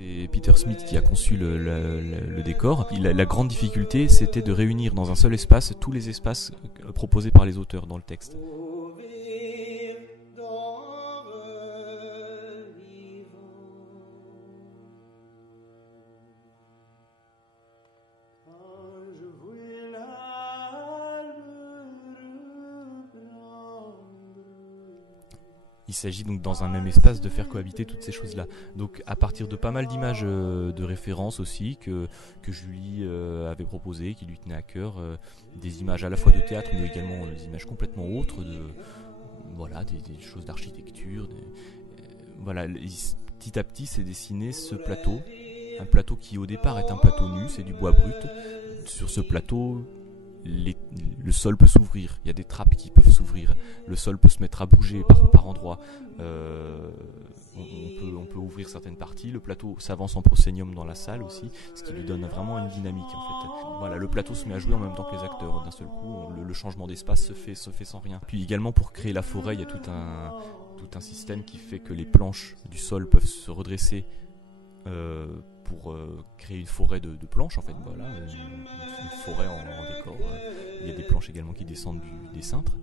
C'est Peter Smith qui a conçu le décor. La grande difficulté, c'était de réunir dans un seul espace tous les espaces proposés par les auteurs dans le texte. Il s'agit donc dans un même espace de faire cohabiter toutes ces choses-là. Donc à partir de pas mal d'images de référence aussi que Julie avait proposées, qui lui tenaient à cœur, des images à la fois de théâtre mais également des images complètement autres, des choses d'architecture. Voilà, petit à petit s'est dessiné ce plateau, un plateau qui au départ est un plateau nu, c'est du bois brut. Sur ce plateau, le sol peut s'ouvrir, il y a des trappes qui peuvent s'ouvrir, le sol peut se mettre à bouger par endroits, on peut ouvrir certaines parties, le plateau s'avance en proscenium dans la salle aussi, ce qui lui donne vraiment une dynamique en fait. Voilà, le plateau se met à jouer en même temps que les acteurs, d'un seul coup le changement d'espace se fait sans rien. Puis également pour créer la forêt, il y a tout un système qui fait que les planches du sol peuvent se redresser pour créer une forêt de planches en fait, voilà, une forêt en décor. Il y a des planches également qui descendent des cintres.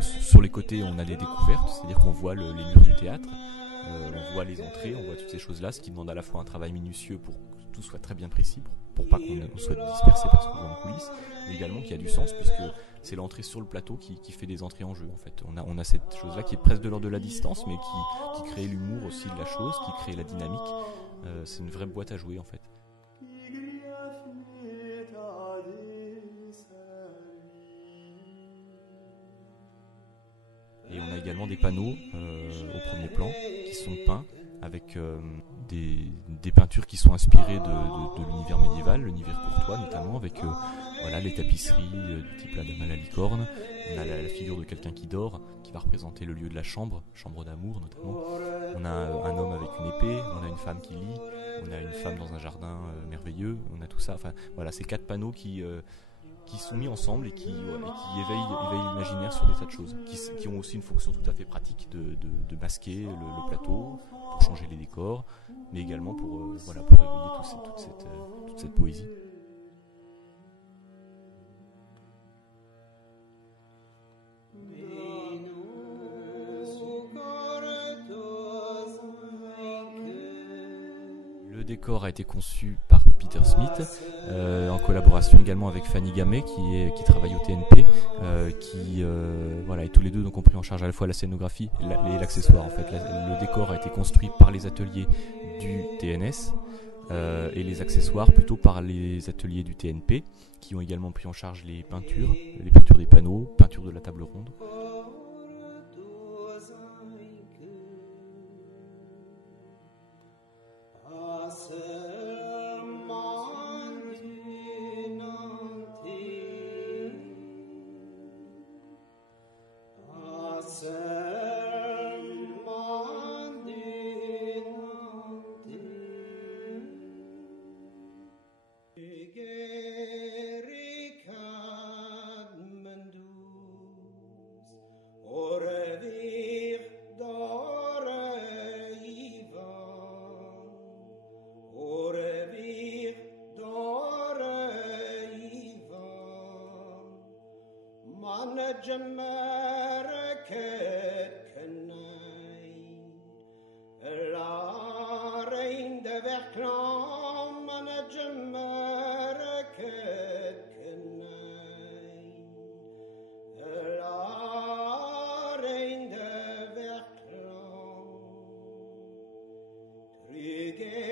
Sur les côtés on a des découvertes, c'est-à-dire qu'on voit les murs du théâtre, on voit les entrées, on voit toutes ces choses-là, ce qui demande à la fois un travail minutieux pour que tout soit très bien précis, pour pas qu'on soit dispersé par ce qu'on voit en coulisses, mais également qui a du sens puisque c'est l'entrée sur le plateau qui fait des entrées en jeu en fait. On a cette chose-là qui est presque de l'ordre de la distance, mais qui crée l'humour aussi de la chose, qui crée la dynamique. C'est une vraie boîte à jouer en fait. Et on a également des panneaux au premier plan qui sont peints avec des peintures qui sont inspirées de l'univers médiéval, l'univers courtois notamment, avec les tapisseries du type la dame à la licorne. On a la figure de quelqu'un qui dort, qui va représenter le lieu de la chambre d'amour notamment. On a un homme avec une épée, on a une femme qui lit, on a une femme dans un jardin merveilleux, on a tout ça. Enfin voilà, ces 4 panneaux qui sont mis ensemble et qui éveillent l'imaginaire sur des tas de choses, qui ont aussi une fonction tout à fait pratique de masquer le plateau, pour changer les décors, mais également pour éveiller toute cette poésie. Le décor a été conçu par Peter Smith, en collaboration également avec Fanny Gamet qui travaille au TNP, et tous les deux donc ont pris en charge à la fois la scénographie et l'accessoire. En fait, le décor a été construit par les ateliers du TNS et les accessoires plutôt par les ateliers du TNP, qui ont également pris en charge les peintures des panneaux, peintures de la table ronde. Again.